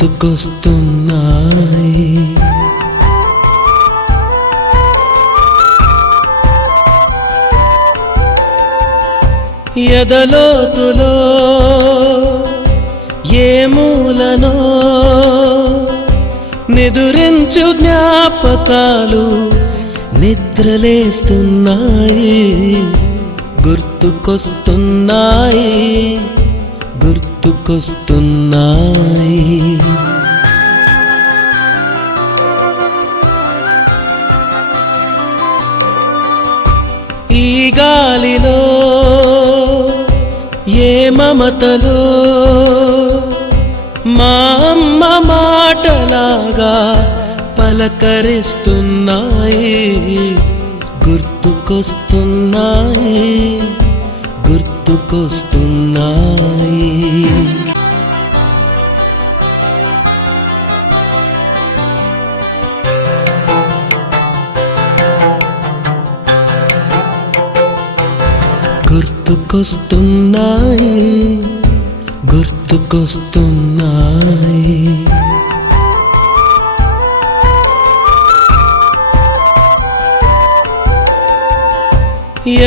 గుర్తుకొస్తున్నాయి. ఎదలోతులో ఏ మూలనో నిదురించు జ్ఞాపకాలు నిద్రలేస్తున్నాయి. గుర్తుకొస్తున్నాయి, గుర్తుకొస్తున్నాయి. ఈ గాలిలో ఏ మమతలో మా అమ్మ మాటలాగా పలకరిస్తున్నాయి. గుర్తుకొస్తున్నాయి, గుర్తుకొస్తున్నాయి. గుర్తుకొస్తున్నాయి, గుర్తుకొస్తున్నాయి.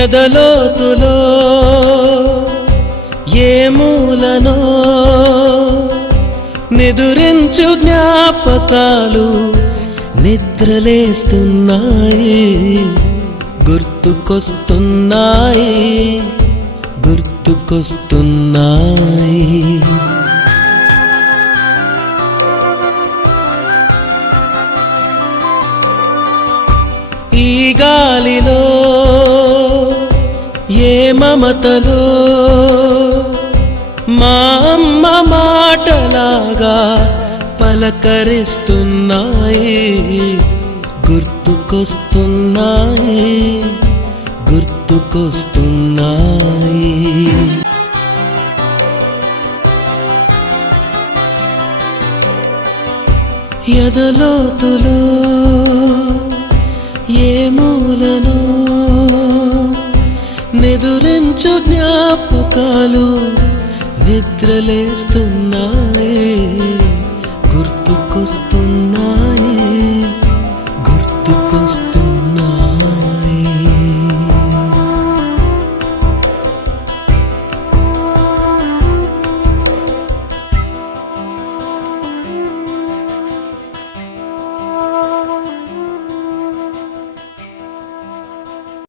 ఎదలోతులో ఏ మూలనో నిదురించు జ్ఞాపకాలు నిద్రలేస్తున్నాయి. గుర్తుకొస్తున్నాయి, గుర్తుకొస్తున్నాయి. ఈ గాలిలో ఏ మమతలో మా అమ్మ మాటలాగా పలకరిస్తున్నాయి. గుర్తుకొస్తున్నాయి, గుర్తుకొస్తున్నాయి. ఎదలోతులో ఏ మూలనో నిదురించు జ్ఞాపకాలు నిద్రలేస్తున్నాయి. గుర్తుకొస్తున్నాయి.